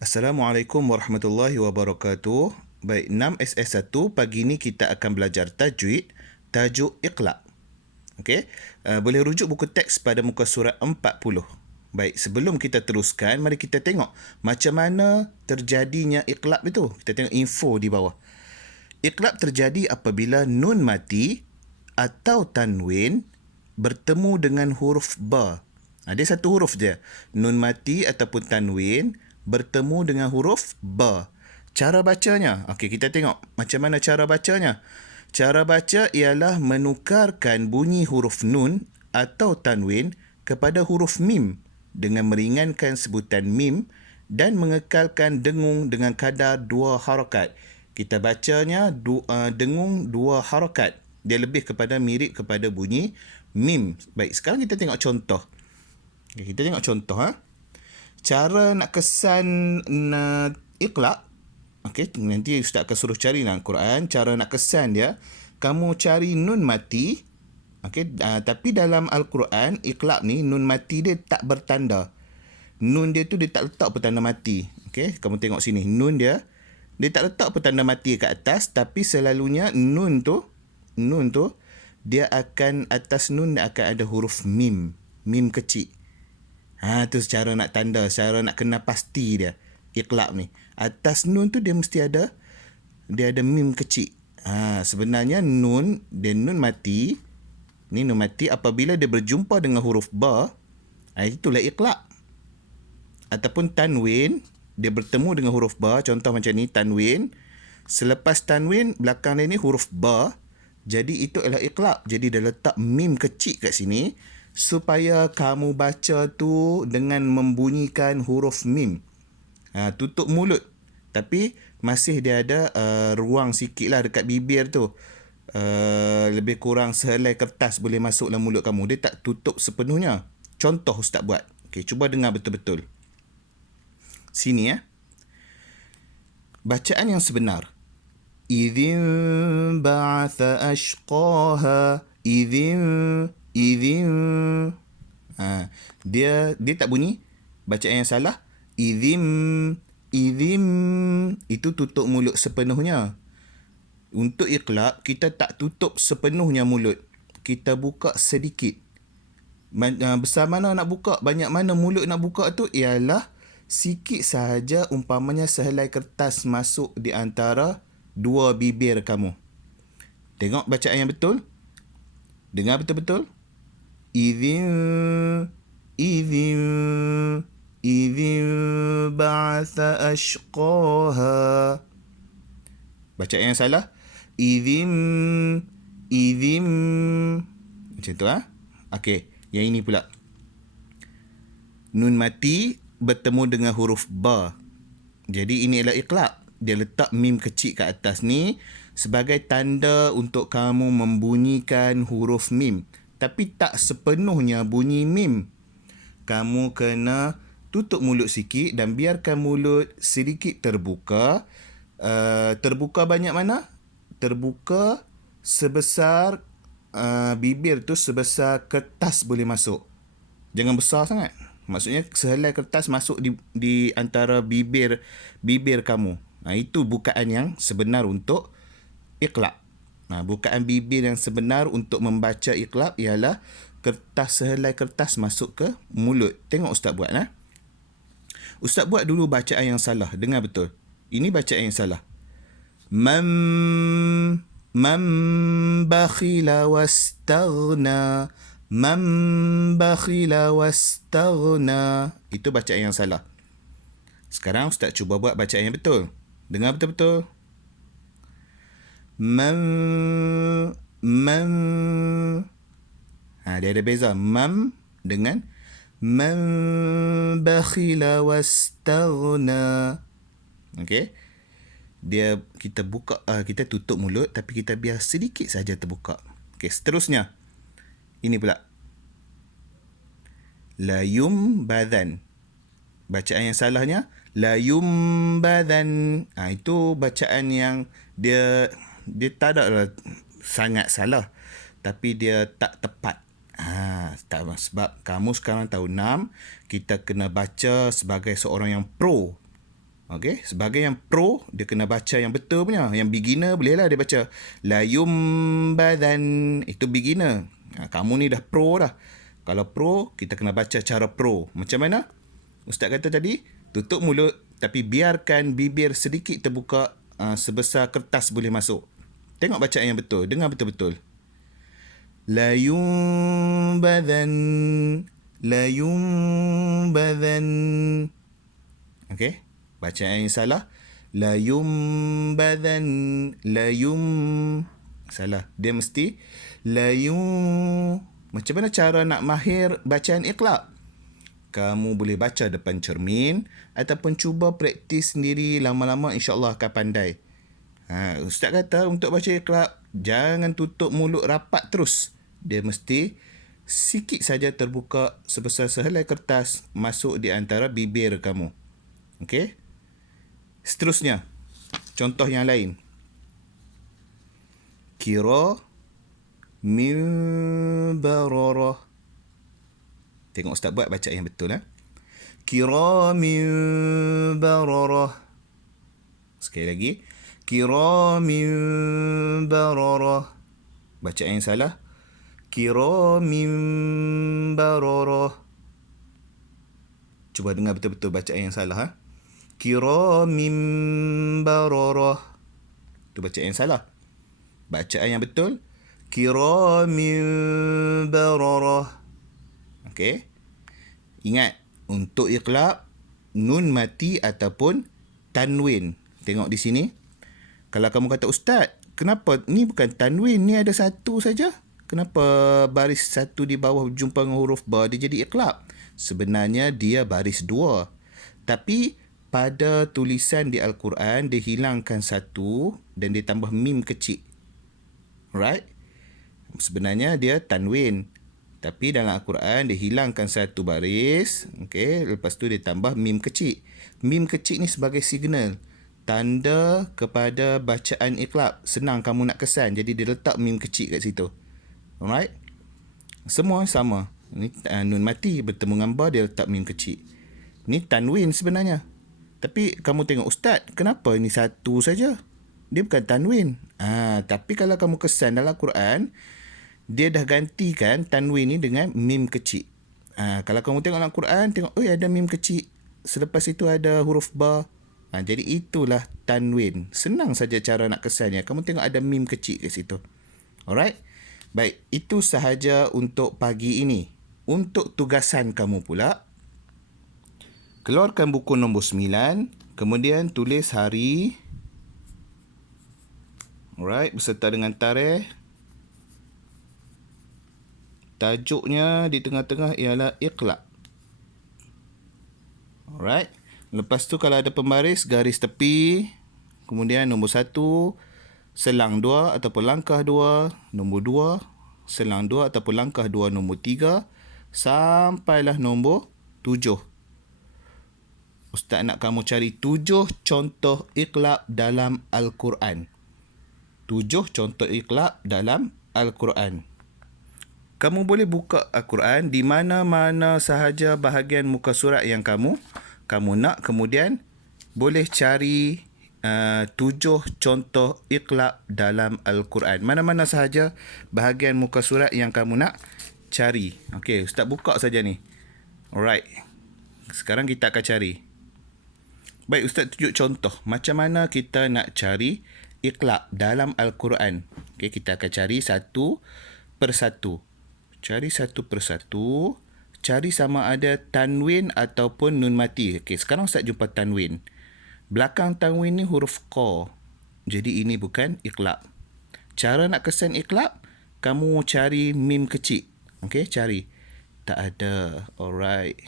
Assalamualaikum warahmatullahi wabarakatuh. Baik, 6SS1 pagi ni kita akan belajar tajwid, tajuk Iqla'. Okey, boleh rujuk buku teks pada muka surat 40. Baik, sebelum kita teruskan, mari kita tengok macam mana terjadinya iqlab itu. Kita tengok info di bawah. Iqlab terjadi apabila nun mati atau tanwin bertemu dengan huruf ba. Dia satu huruf je. Nun mati ataupun tanwin bertemu dengan huruf ba. Cara bacanya. Okey, kita tengok macam mana cara bacanya. Cara baca ialah menukarkan bunyi huruf nun atau tanwin kepada huruf mim dengan meringankan sebutan mim dan mengekalkan dengung dengan kadar 2 harakat. Kita bacanya dengung 2 harakat. Dia lebih kepada mirip kepada bunyi mim. Baik, sekarang kita tengok contoh. Okay, kita tengok contoh. Cara nak kesan iqla'. Okay, nanti Ustaz akan suruh cari dalam Quran. Cara nak kesan dia, kamu cari nun mati. Okay, tapi dalam Al-Quran, iqla' ni, nun mati dia tak bertanda. Nun dia tu dia tak letak petanda mati. Okay, kamu tengok sini. Nun dia tak letak petanda mati kat atas, tapi selalunya nun tu dia akan, atas nun dia akan ada huruf mim. Mim kecil. Tu cara nak tanda, cara nak kena pasti dia. Iqlab ni. Atas nun tu dia mesti ada, dia ada mim kecil. Sebenarnya nun, dia nun mati. Ni nun mati apabila dia berjumpa dengan huruf ba, itulah iqlab. Ataupun tanwin, dia bertemu dengan huruf ba. Contoh macam ni, tanwin. Selepas tanwin, belakang dia ni huruf ba. Jadi itu adalah iqlab. Jadi dia letak mim kecil kat sini supaya kamu baca tu dengan membunyikan huruf mim. Tutup mulut. Tapi masih dia ada ruang sikit lah dekat bibir tu. Lebih kurang sehelai kertas boleh masuk dalam mulut kamu. Dia tak tutup sepenuhnya. Contoh Ustaz buat. Okay, cuba dengar betul-betul. Sini bacaan yang sebenar. Idzin ba'atha ashqaha. Idzin. Dia tak bunyi. Bacaan yang salah. Idzim. Itu tutup mulut sepenuhnya. Untuk iqlab, kita tak tutup sepenuhnya mulut. Kita buka sedikit. Besar mana nak buka, banyak mana mulut nak buka tu ialah sikit sahaja, umpamanya sehelai kertas masuk di antara dua bibir kamu. Tengok bacaan yang betul. Dengar betul-betul. Idzin ba'atha ashqaha. Bacaan yang salah. Idzin. Macam tu Okey, yang ini pula. Nun mati bertemu dengan huruf ba. Jadi ini adalah iqlab. Dia letak mim kecil kat atas ni sebagai tanda untuk kamu membunyikan huruf mim. Tapi tak sepenuhnya bunyi mim. Kamu kena tutup mulut sikit dan biarkan mulut sedikit terbuka. Terbuka banyak mana? Terbuka sebesar bibir tu, sebesar kertas boleh masuk. Jangan besar sangat. Maksudnya sehelai kertas masuk di antara bibir kamu. Itu bukaan yang sebenar untuk iqlab. Bukaan bibir yang sebenar untuk membaca iqlab ialah sehelai kertas masuk ke mulut. Tengok Ustaz buat. Ustaz buat dulu bacaan yang salah. Dengar betul. Ini bacaan yang salah. Man bakhila wastaghna. Man bakhila wastaghna. Itu bacaan yang salah. Sekarang Ustaz cuba buat bacaan yang betul. Dengar betul-betul. Man. Dia ada beza. Mam dengan man bakhila wastaghna. Okey. Kita buka, kita tutup mulut tapi kita biar sedikit saja terbuka. Okey, seterusnya. Ini pula. La yumbadhan. Bacaan yang salahnya la yumbadhan. Itu bacaan yang dia tak ada sangat salah, tapi dia tak tepat. Sebab kamu sekarang tahun 6, kita kena baca sebagai seorang yang pro. Okey, sebagai yang pro, dia kena baca yang betul punya. Yang beginner bolehlah dia baca la yumbadan. Itu beginner. Kamu ni dah pro dah. Kalau pro, kita kena baca cara pro. Macam mana? Ustaz kata tadi, tutup mulut tapi biarkan bibir sedikit terbuka, sebesar kertas boleh masuk. Tengok bacaan yang betul. Dengar betul-betul. La yumbadan. La yumbadan. Okey? Bacaan yang salah. La yumbadan. La yum. Salah. Dia mesti la yum. Macam mana cara nak mahir bacaan iqlab? Kamu boleh baca depan cermin ataupun cuba praktis sendiri, lama-lama insya-Allah akan pandai. Ustaz kata untuk baca iqlab, jangan tutup mulut rapat terus. Dia mesti sikit saja terbuka sebesar sehelai kertas masuk di antara bibir kamu. Okey? Seterusnya, contoh yang lain. Kira min bararah. Tengok Ustaz buat bacaan yang betul. Kira min bararah. Sekali lagi. Kira min bararah. Bacaan yang salah. Kira min bararah. Cuba dengar betul-betul bacaan yang salah. Kira min bararah. Itu bacaan yang salah. Bacaan yang betul. Kira min bararah. Okey. Ingat, untuk iqlab, nun mati ataupun tanwin. Tengok di sini. Kalau kamu kata, Ustaz, kenapa ni bukan tanwin, ni ada satu saja? Kenapa baris satu di bawah jumpa dengan huruf ba, dia jadi iqlab? Sebenarnya dia baris dua. Tapi pada tulisan di Al-Quran, dia hilangkan satu dan dia tambah mim kecil. Right? Sebenarnya dia tanwin. Tapi dalam Al-Quran, dia hilangkan satu baris. Okay? Lepas tu dia tambah mim kecil. Mim kecil ni sebagai signal. Tanda kepada bacaan iqlab. Senang kamu nak kesan. Jadi dia letak mim kecil kat situ. Alright? Semua sama. Ni nun mati bertemu dengan ba, dia letak mim kecil. Ni tanwin sebenarnya. Tapi kamu tengok, Ustaz, kenapa ni satu saja? Dia bukan tanwin. Tapi kalau kamu kesan dalam Quran, dia dah gantikan tanwin ni dengan mim kecil. Kalau kamu tengok dalam Quran, tengok, ada mim kecil. Selepas itu ada huruf ba. Jadi itulah tanwin. Senang saja cara nak kesannya. Kamu tengok ada mim kecil kat situ. Alright? Baik, itu sahaja untuk pagi ini. Untuk tugasan kamu pula, keluarkan buku nombor 9, kemudian tulis hari, alright, beserta dengan tarikh. Tajuknya di tengah-tengah ialah iqlab. Alright. Lepas tu kalau ada pembaris, garis tepi. Kemudian nombor 1, selang 2 ataupun langkah 2. Nombor 2, selang 2 ataupun langkah 2. Nombor 3, sampailah nombor 7. Ustaz nak kamu cari 7 contoh iqlab dalam Al-Quran. 7 contoh iqlab dalam Al-Quran. Kamu boleh buka Al-Quran di mana-mana sahaja bahagian muka surat yang kamu nak. Kemudian boleh cari 7 contoh iqlab dalam Al-Quran. Mana-mana sahaja bahagian muka surat yang kamu nak cari. Okey, Ustaz buka saja ni. Alright. Sekarang kita akan cari. Baik, Ustaz tunjuk contoh. Macam mana kita nak cari iqlab dalam Al-Quran. Okey, kita akan cari satu persatu. Cari satu persatu. Cari sama ada tanwin ataupun nun mati. Okey, sekarang Ustaz jumpa tanwin. Belakang tanwin ni huruf qa. Jadi ini bukan iqlab. Cara nak kesan iqlab, kamu cari mim kecil. Okey, cari. Tak ada. Alright.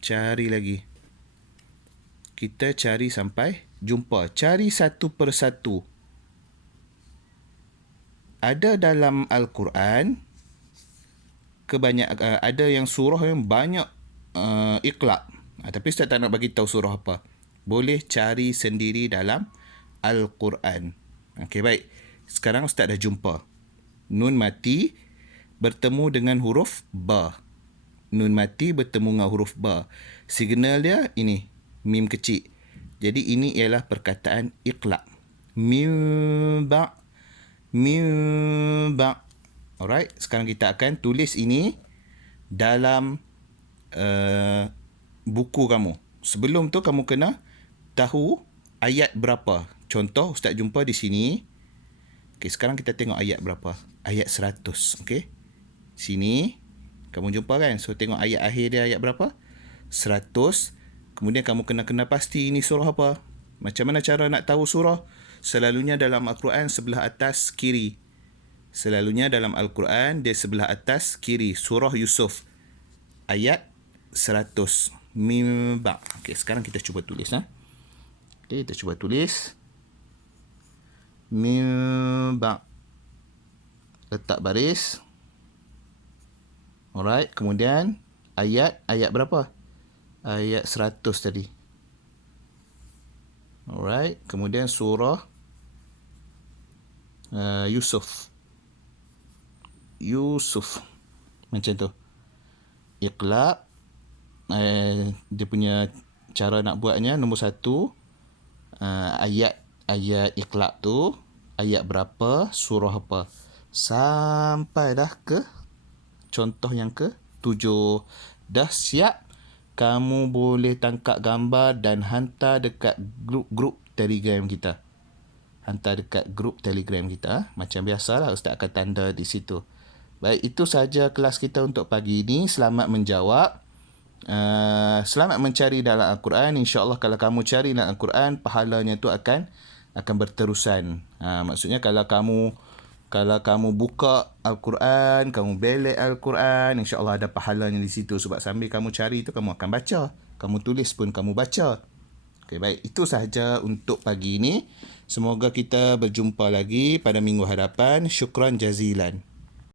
Cari lagi. Kita cari sampai jumpa. Cari satu persatu. Ada dalam Al-Quran, ada yang surah yang banyak iqlab. Tapi Ustaz tak nak bagi tahu surah apa. Boleh cari sendiri dalam Al-Quran. Okey, baik. Sekarang Ustaz dah jumpa. Nun mati bertemu dengan huruf ba. Nun mati bertemu dengan huruf ba. Signal dia ini, mim kecil. Jadi ini ialah perkataan iqla'. Min ba'. Alright, sekarang kita akan tulis ini dalam buku kamu. Sebelum tu kamu kena tahu ayat berapa. Contoh Ustaz jumpa di sini. Okey, sekarang kita tengok ayat berapa. Ayat 100. Okey. Sini kamu jumpa kan? So tengok ayat akhir dia ayat berapa? 100. Kemudian kamu kena pasti ini surah apa. Macam mana cara nak tahu surah? Selalunya dalam Al-Quran sebelah atas kiri. Selalunya dalam Al-Quran dia sebelah atas kiri. Surah Yusuf. Ayat 100. Mim ba'. Okey, sekarang kita cuba tulis. Okey, kita cuba tulis. Mim ba'. Letak baris. Alright, kemudian ayat berapa? Ayat 100 tadi. Alright, kemudian surah Yusuf. Macam tu. Iqla'. Dia punya cara nak buatnya, nombor 1, ayat iqla' tu, ayat berapa, surah apa. Sampai dah ke contoh yang ke-7. Dah siap, kamu boleh tangkap gambar dan hantar dekat grup Telegram kita. Macam biasalah, Ustaz akan tanda di situ. Baik, itu sahaja kelas kita untuk pagi ini. Selamat menjawab. Selamat mencari dalam Al-Quran. InsyaAllah kalau kamu cari dalam Al-Quran, pahalanya tu akan berterusan. Maksudnya kalau kamu buka Al-Quran, kamu belek Al-Quran, insya-Allah ada pahalanya di situ. Sebab sambil kamu cari tu, kamu akan baca. Kamu tulis pun kamu baca. Okey, baik. Itu sahaja untuk pagi ini. Semoga kita berjumpa lagi pada minggu hadapan. Syukran jazilan.